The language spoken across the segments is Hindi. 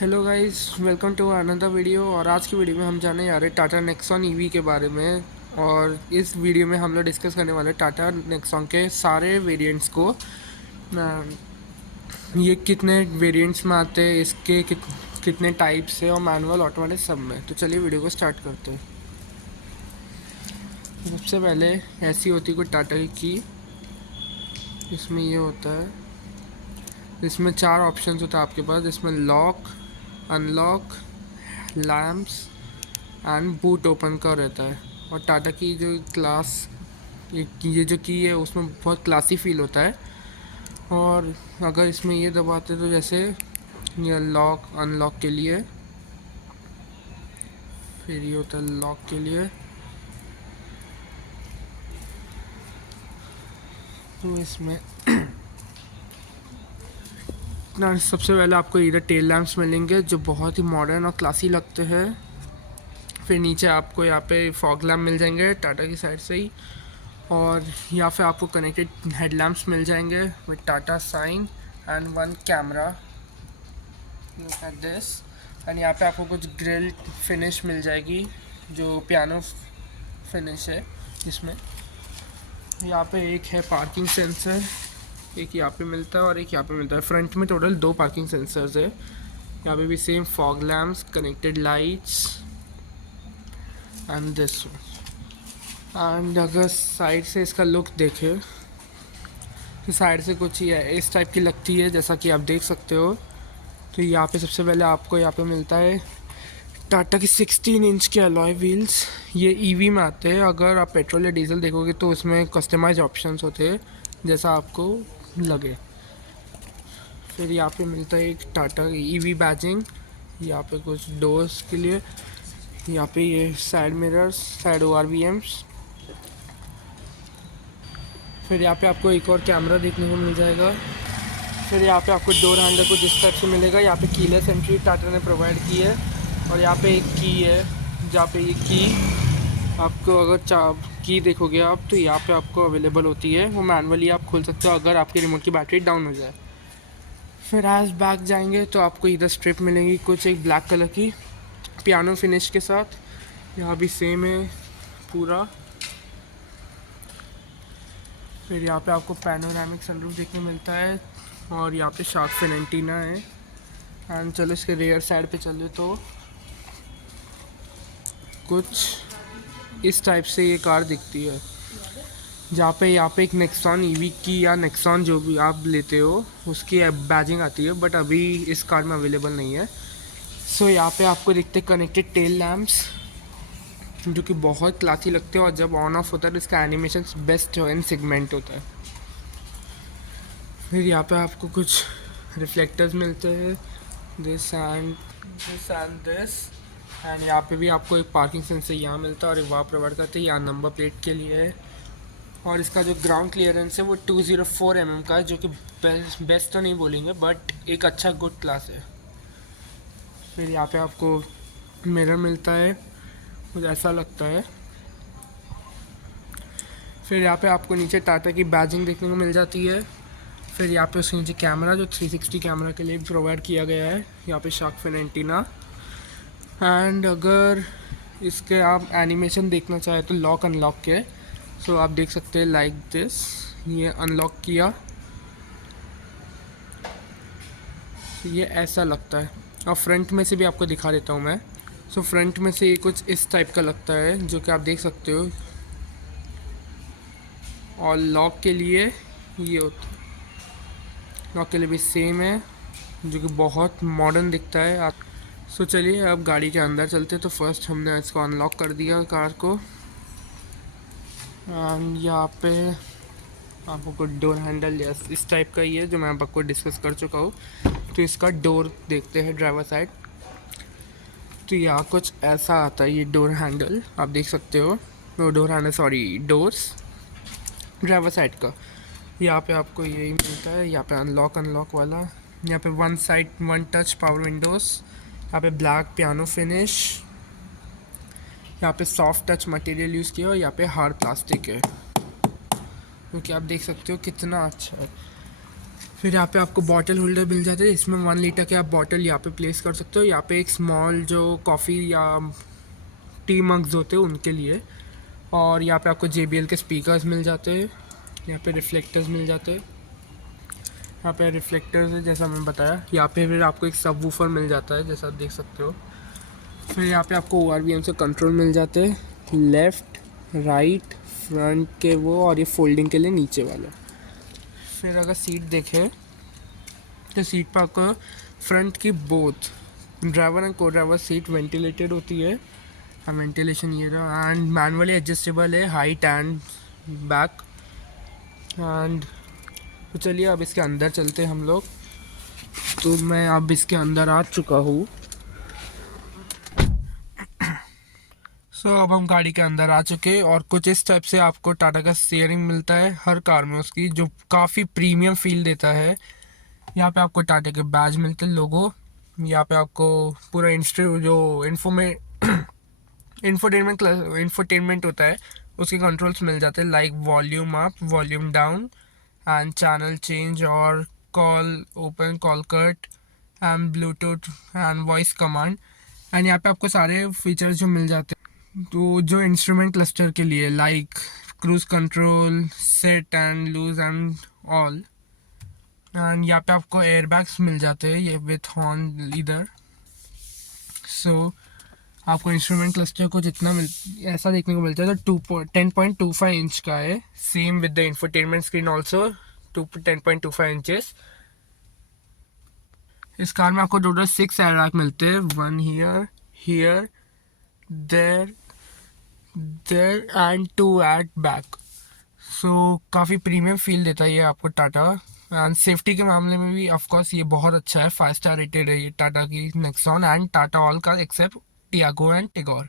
Hello guys, welcome to another video. और आज की वीडियो में हम जाने जा रहे हैं टाटा नेक्सॉन ईवी के बारे में। और इस वीडियो में हम लोग डिस्कस करने वाले हैं टाटा नेक्सॉन के सारे वेरिएंट्स को। ये कितने वेरिएंट्स में आते हैं, इसके कितने टाइप्स है, और मैनुअल ऑटोमेटिक सब में। तो चलिए वीडियो को स्टार्ट करते हैं। सबसे पहले ऐसी होती है कोई टाटा की, इसमें ये होता है, इसमें 4 ऑप्शन होता है आपके पास। इसमें lock, unlock, lamps and boot open का रहता है। और टाटा की जो क्लास, ये जो की है उसमें बहुत क्लासी फील होता है। और अगर इसमें ये दबाते तो जैसे ये लॉक अनलॉक के लिए, फिर ये होता है लॉक के लिए। तो इसमें सबसे पहले आपको इधर टेल लैम्प्स मिलेंगे जो बहुत ही मॉडर्न और क्लासी लगते हैं। फिर नीचे आपको यहाँ पे फॉग लैम्प मिल जाएंगे टाटा की साइड से ही। और यहाँ पे आपको कनेक्टेड हेडलैम्प्स मिल जाएंगे with Tata sign and 1 camera, look at this. And यहाँ पे आपको कुछ ग्रिल फिनिश मिल जाएगी जो पियानो फिनिश है इसमें। यहाँ पे एक है पार्किंग सेंसर, एक यहाँ पे मिलता है और एक यहाँ पे मिलता है। फ्रंट में टोटल 2 पार्किंग सेंसर्स है। यहाँ पे भी same fog lamps, connected lights and this. And अगर साइड से इसका लुक देखें तो साइड से कुछ ही है, इस टाइप की लगती है जैसा कि आप देख सकते हो। तो यहाँ पे सबसे पहले आपको यहाँ पे मिलता है टाटा की 16 इंच के अलॉय व्हील्स। ये ईवी में आते हैं। अगर आप पेट्रोल या डीजल देखोगे तो उसमें कस्टमाइज ऑप्शंस होते हैं जैसा आपको लगे। फिर यहाँ पे मिलता है एक टाटा ईवी बैजिंग, यहाँ पे कुछ डोर्स के लिए। यहाँ पे ये साइड मिरर्स, साइड ORVMs। फिर यहाँ पे आपको एक और कैमरा देखने को मिल जाएगा। फिर यहाँ पे आपको डोर हैंडल को जिस टाइप से मिलेगा, यहाँ पे कीलेस एंट्री टाटा ने प्रोवाइड की है। और यहाँ पे एक की है, जहाँ पे ये की आपको अगर की देखोगे आप तो यहाँ पे आपको अवेलेबल होती है, वो मैनुअली आप खोल सकते हो अगर आपकी रिमोट की बैटरी डाउन हो जाए। फिर आज बैक जाएंगे तो आपको इधर स्ट्रिप मिलेंगी कुछ, एक ब्लैक कलर की पियानो फिनिश के साथ। यहाँ भी सेम है पूरा। फिर यहाँ पे आपको पैनोरामिक सनरूफ देखने मिलता है। और यहाँ पे शार्क फिन एंटीना है। एंड चलो इसके रेयर साइड पे चले तो कुछ इस टाइप से ये कार दिखती है, जहाँ पे यहाँ पे एक नेक्सॉन ईवी की या नेक्सॉन जो भी आप लेते हो उसकी बैजिंग आती है, बट अभी इस कार में अवेलेबल नहीं है। सो यहाँ पे आपको दिखते कनेक्टेड टेल लैम्प्स जो कि बहुत क्लासी लगते हैं। और जब ऑन ऑफ होता है तो इसका एनिमेशन बेस्ट इन सेगमेंट होता है। फिर यहाँ पे आपको कुछ रिफ्लेक्टर्स मिलते हैं, दिस एंड दिस। एंड यहाँ पे भी आपको एक पार्किंग सेंसर यहाँ मिलता है और एक वहाँ प्रोवाइड करते हैं, यहाँ नंबर प्लेट के लिए है। और इसका जो ग्राउंड क्लियरेंस है वो 204 mm का है, जो कि बेस्ट तो नहीं बोलेंगे बट एक अच्छा गुड क्लास है। फिर यहाँ पे आपको मिरर मिलता है, मुझे ऐसा लगता है। फिर यहाँ पे आपको नीचे टाटा की बैजिंग देखने को मिल जाती है। फिर यहाँ पे उसके नीचे कैमरा जो 360 कैमरा के लिए प्रोवाइड किया गया है। यहाँ पे शार्क फिन एंटीना। एंड अगर इसके आप एनिमेशन देखना चाहें तो लॉक अनलॉक के, सो आप देख सकते हैं लाइक दिस। ये अनलॉक किया, ये ऐसा लगता है। और फ्रंट में से भी आपको दिखा देता हूँ मैं। सो फ्रंट में से ये कुछ इस टाइप का लगता है जो कि आप देख सकते हो। और लॉक के लिए ये होता है, लॉक के लिए भी सेम है जो कि बहुत मॉडर्न दिखता है आप। सो चलिए अब गाड़ी के अंदर चलते। तो फर्स्ट हमने इसको अनलॉक कर दिया कार को। एंड यहाँ पे आपको कुछ डोर हैंडल इस टाइप का ही है जो मैं आपको डिस्कस कर चुका हूँ। तो इसका डोर देखते हैं ड्राइवर साइड। तो यहाँ कुछ ऐसा आता है, ये डोर हैंडल आप देख सकते हो। Door handle sorry doors driver side का। यहाँ पे आपको यही मिलता है, यहाँ पे अनलॉक वाला। यहाँ पे 1 साइड 1 टच पावर विंडोज़। यहाँ पे ब्लैक पियानो फिनिश। यहाँ पे सॉफ्ट टच मटेरियल यूज़ किया और यहाँ पे हार्ड प्लास्टिक है, क्योंकि आप देख सकते हो कितना अच्छा है। फिर यहाँ पे आपको बॉटल होल्डर मिल जाता है, इसमें 1 लीटर के आप बॉटल यहाँ पे प्लेस कर सकते हो। यहाँ पे एक स्मॉल जो कॉफ़ी या टी मग्स होते हैं उनके लिए। और यहाँ पे आपको JBL के स्पीकर्स मिल जाते हैं। यहाँ पे रिफ्लेक्टर्स मिल जाते हैं। यहाँ पे रिफ्लेक्टर्स है जैसा मैंने बताया। यहाँ पे फिर आपको एक सब वूफर मिल जाता है जैसा आप देख सकते हो। फिर यहाँ पे आपको ORVM से कंट्रोल मिल जाते हैं, लेफ़्ट राइट फ्रंट के वो, और ये फोल्डिंग के लिए नीचे वाला। फिर अगर सीट देखें तो सीट पर आपको फ्रंट की बोथ ड्राइवर एंड को ड्राइवर सीट वेंटिलेटेड होती है। वेंटिलेशन ये रहा, एंड मैनुअली एडजस्टेबल है हाइट एंड बैक। एंड तो चलिए अब इसके अंदर चलते हैं हम लोग। तो मैं अब इसके अंदर आ चुका हूँ। अब हम गाड़ी के अंदर आ चुके हैं, और कुछ इस टाइप से आपको टाटा का स्टीयरिंग मिलता है हर कार में उसकी, जो काफ़ी प्रीमियम फील देता है। यहाँ पे आपको टाटा के बैज मिलते हैं, लोगो। यहाँ पे आपको पूरा जो इंफोटेनमेंट होता है उसके कंट्रोल्स मिल जाते हैं, like volume up, volume down and channel change, और call open, call cut and Bluetooth and voice command. And यहाँ पे आपको सारे फीचर्स जो मिल जाते हैं तो जो इंस्ट्रूमेंट क्लस्टर के लिए, like cruise control, set and loose and all. And यहाँ पे आपको एयरबैग्स मिल जाते हैं ये विथ हॉर्न इधर। आपको इंस्ट्रूमेंट क्लस्टर को जितना ऐसा देखने को मिलता है तो 10.25 इंच का है, same with the infotainment screen also 10.25 inches. इस कार में आपको टोटल 6 एयरबैग मिलते हैं, 1 here there and 2 at back. काफ़ी प्रीमियम फील देता है ये आपको टाटा। एंड सेफ्टी के मामले में भी ऑफकोर्स ये बहुत अच्छा है, 5 स्टार रेटेड है ये टाटा की नेक्सॉन एंड टाटा ऑल का एक्सेप्ट टियागो एंड टिगोर।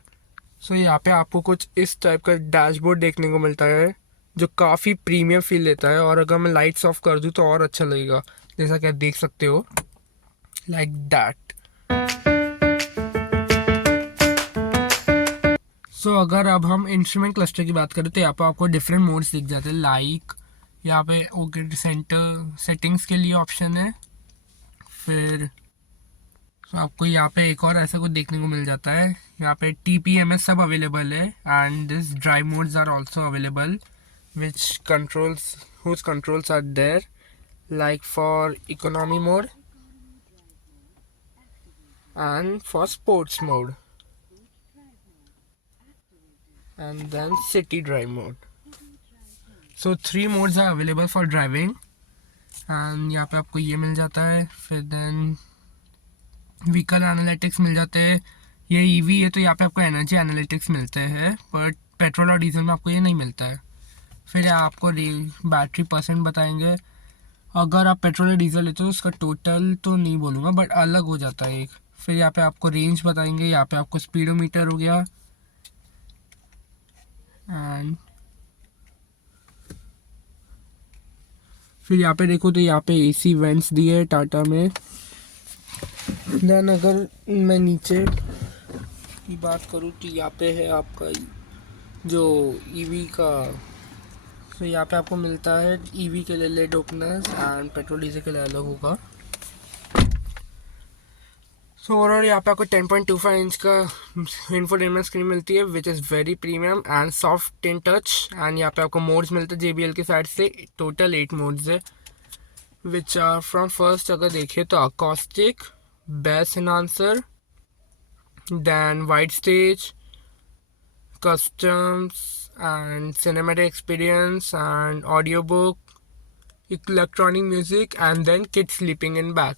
यहाँ पे आपको कुछ इस टाइप का डैशबोर्ड देखने को मिलता है जो काफ़ी प्रीमियम फील देता है। और अगर मैं लाइट्स ऑफ कर दूँ तो और अच्छा लगेगा, जैसा कि आप देख सकते हो, लाइक दैट। अगर अब हम इंस्ट्रूमेंट क्लस्टर की बात करें तो यहाँ पर आपको डिफरेंट मोड्स दिख जाते हैं, लाइक यहाँ पे ओके सेंटर सेटिंग्स के लिए ऑप्शन है। फिर आपको यहाँ पे एक और ऐसा कुछ देखने को मिल जाता है, यहाँ पे TPMS सब अवेलेबल है, and this drive modes are also available which controls are there, like for economy mode and for sports mode and then city drive mode. 3 modes are available for driving, and यहाँ पे आपको ये मिल जाता है। फिर देन व्हीकल एनालिटिक्स मिल जाते हैं, ये EV है तो यहाँ पे आपको एनर्जी एनालिटिक्स मिलते हैं, बट पेट्रोल और डीजल में आपको ये नहीं मिलता है। फिर आपको बैटरी परसेंट बताएंगे, अगर आप पेट्रोल या डीजल लेते हो उसका टोटल तो नहीं बोलूँगा बट अलग हो जाता है एक। फिर यहाँ पे आपको रेंज बताएंगे, यहाँ पे आपको स्पीडोमीटर हो गया, एंड फिर यहाँ पे देखो तो यहाँ पे AC वेंट्स दिए है टाटा में। देन अगर मैं नीचे की बात करूँ तो यहाँ पे है आपका जो EV का, यहाँ पे आपको मिलता है EV के लिए lid openers and petrol diesel के लिए अलग होगा। ओवरऑल यहाँ पे आपको 10.25 इंच का इंफोटेनमेंट स्क्रीन मिलती है which is very premium and soft in touch. And यहाँ पे आपको मोड्स मिलते हैं JBL की साइड से, टोटल 8 मोड्स है विच आर फ्रॉम फर्स्ट अगर देखें तो acoustic, bass enhancer, then wide stage, customs and cinematic experience and audiobook, electronic music and then kids sleeping in back।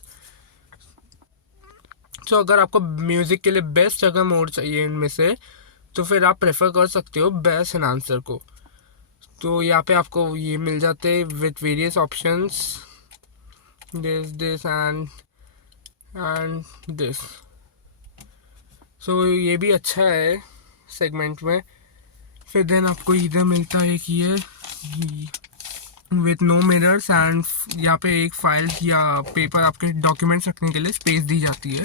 अगर आपको म्यूज़िक के लिए बेस्ट अगर मोड चाहिए इनमें से तो फिर आप प्रेफर कर सकते हो बेस एनहांसर को। यहाँ पे आपको ये मिल जाते हैं with various options, this and this. ये भी अच्छा है सेगमेंट में। फिर देन आपको इधर मिलता है कि ये विथ नो मिरर्स, एंड यहाँ पे एक फाइल या पेपर आपके डॉक्यूमेंट्स रखने के लिए स्पेस दी जाती है।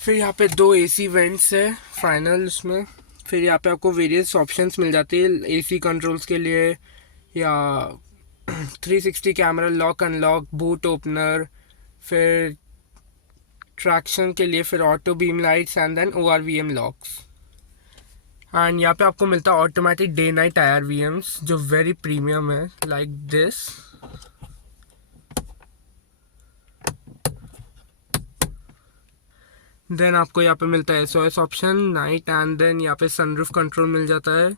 फिर यहाँ पे 2 AC वेंट्स है फाइनल उसमें। फिर यहाँ पे आपको वेरियस ऑप्शंस मिल जाती है AC कंट्रोल्स के लिए या 360 camera, lock unlock, boot opener, फिर ट्रैक्शन के लिए फिर auto beam lights and then ORVM locks. And यहाँ पे आपको मिलता है ऑटोमेटिक डे नाइट IRVMs जो वेरी प्रीमियम है, लाइक दिस। देन आपको यहाँ पे मिलता है SOS option night, and then यहाँ पे सनरूफ कंट्रोल मिल जाता है,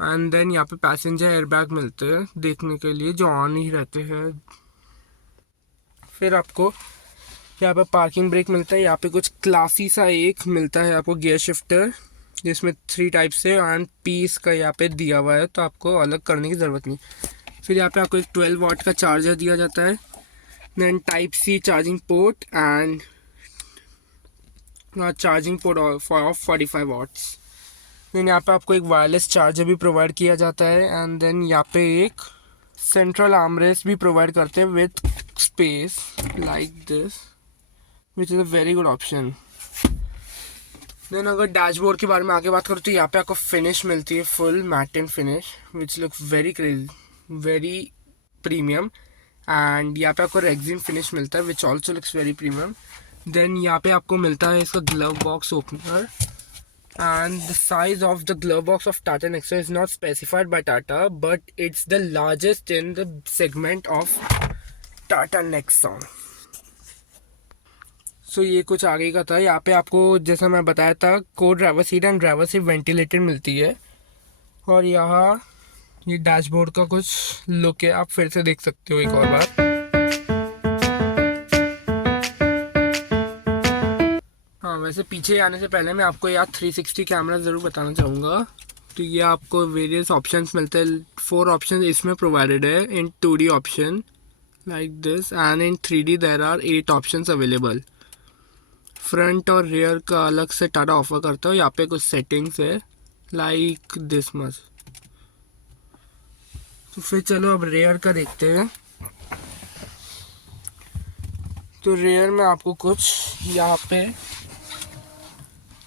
एंड देन यहाँ पे पैसेंजर एयरबैग मिलते हैं देखने के लिए जो ऑन ही रहते हैं। फिर आपको यहाँ पे पार्किंग ब्रेक मिलता है, यहाँ पे कुछ क्लासी सा एक मिलता है आपको गियर शिफ्टर जिसमें 3 टाइप से एंड पीस का यहाँ पे दिया हुआ है, तो आपको अलग करने की ज़रूरत नहीं। फिर यहाँ पे आपको एक 12 वाट का चार्जर दिया जाता है, then type C charging port and charging port for 45 watts. Then यहाँ पे आपको एक वायरलेस चार्जर भी प्रोवाइड किया जाता है, एंड देन यहाँ पे एक सेंट्रल आर्मरेस्ट भी प्रोवाइड करते हैं with space like this, which is a very good option. Then अगर डैशबोर्ड के बारे में आगे बात करूँ तो यहाँ पे आपको फिनिश मिलती है, full matte and finish which looks very crazy, very premium. And यहाँ पे आपको रेक्सिन फिनिश मिलता है which also looks very premium. Then यहाँ पे आपको मिलता है इसका glove box opener, and the size of the glove box of Tata Nexon is not specified by Tata, but it's the largest in the segment of Tata Nexon. So ये कुछ आगे का था। यहाँ पे आपको जैसा मैं बताया था को driver seat and driver seat ventilated मिलती है, और यहाँ ये डैशबोर्ड का कुछ लुक है, आप फिर से देख सकते हो एक और बार। हाँ, वैसे पीछे आने से पहले मैं आपको यार 360 कैमरा ज़रूर बताना चाहूँगा। तो ये आपको वेरियस ऑप्शंस मिलते हैं, 4 ऑप्शन इसमें प्रोवाइडेड है in 2D option like this, and in 3D there are 8 options available. Front और रियर का अलग से टाटा ऑफर करता है। यहाँ पे कुछ सेटिंग्स है लाइक दिस मच। तो फिर चलो अब रेयर का देखते हैं। तो रेयर में आपको कुछ यहाँ पे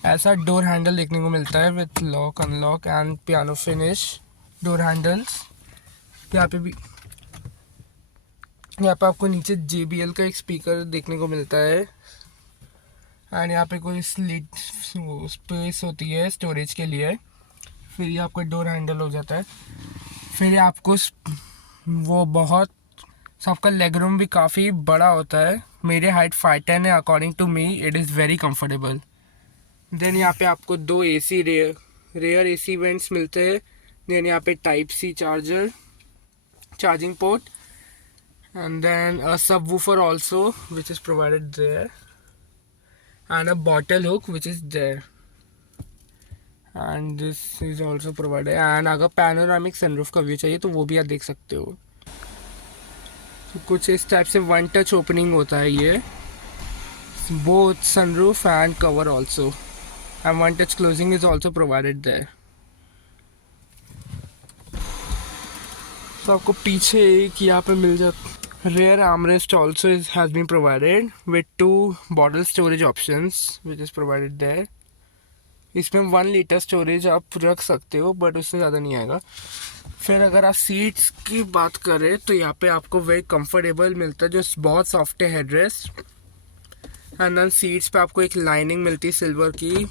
ऐसा डोर हैंडल देखने को मिलता है with lock unlock and piano finish door handles. यहाँ पे आपको नीचे JBL का एक स्पीकर देखने को मिलता है, एंड यहाँ पे कोई स्लिट स्पेस होती है स्टोरेज के लिए। फिर ये आपका डोर हैंडल हो जाता है। फिर आपको वो बहुत सबका लेग रूम भी काफ़ी बड़ा होता है। मेरे हाइट 5'10" है, according to me it is very comfortable. Then यहाँ पे आपको 2 AC रेयर AC वेंट्स मिलते हैं। देन यहाँ पे type C charger charging port, and then a subwoofer also which is provided there, and a bottle hook which is there, and this is also provided. And अगर पैनोरामिक सनरूफ का व्यू चाहिए तो वो भी आप देख सकते हो। तो कुछ इस टाइप से 1 टच ओपनिंग होता है ये, both sunroof and cover also, and 1 touch closing is also provided there. तो आपको पीछे एक यहाँ पे मिल जाता। rear armrest also has been provided with 2 bottle storage options which is provided there. इसमें 1 लीटर स्टोरेज आप रख सकते हो, बट उससे ज़्यादा नहीं आएगा। फिर अगर आप सीट्स की बात करें तो यहाँ पे आपको वेरी कंफर्टेबल मिलता है, जो बहुत सॉफ्ट है हेडरेस्ट। एंड देन सीट्स पे आपको एक लाइनिंग मिलती है सिल्वर की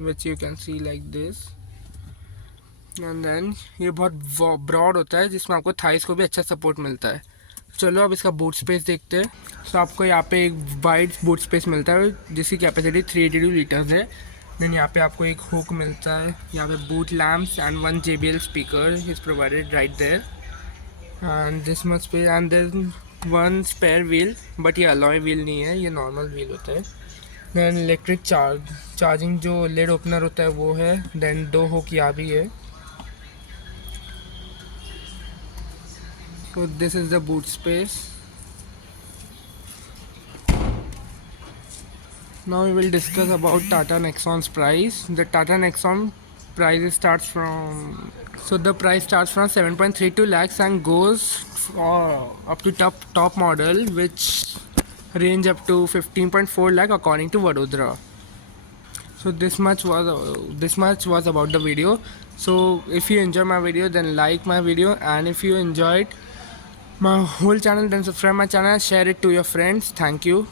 which you can see like this. And then ये बहुत ब्रॉड होता है जिसमें आपको थाइस को भी अच्छा सपोर्ट मिलता है। चलो अब इसका बूट स्पेस देखते हैं। तो आपको यहाँ पे एक वाइड बूट स्पेस मिलता है जिसकी कैपेसिटी 382 लीटर्स है। देन यहाँ पे आपको एक हुक मिलता है, यहाँ पे boot lamps and 1 JBL speaker is provided right there, and this much space, and then 1 spare wheel, but ये अलॉय व्हील नहीं है, ये नॉर्मल व्हील होता है। देन इलेक्ट्रिक चार्जिंग जो लेड ओपनर होता है वो है। देन 2 हुक यहाँ भी है। So this is the boot space. Now we will discuss about Tata Nexon's price. The Tata Nexon price starts from, so the price starts from 7.32 lakhs and goes up to top model, which range up to 15.4 lakh according to Vadodara. So this much was about the video. So if you enjoy my video, then like my video, and if you enjoyed, my whole channel, then subscribe my channel, share it to your friends. Thank you.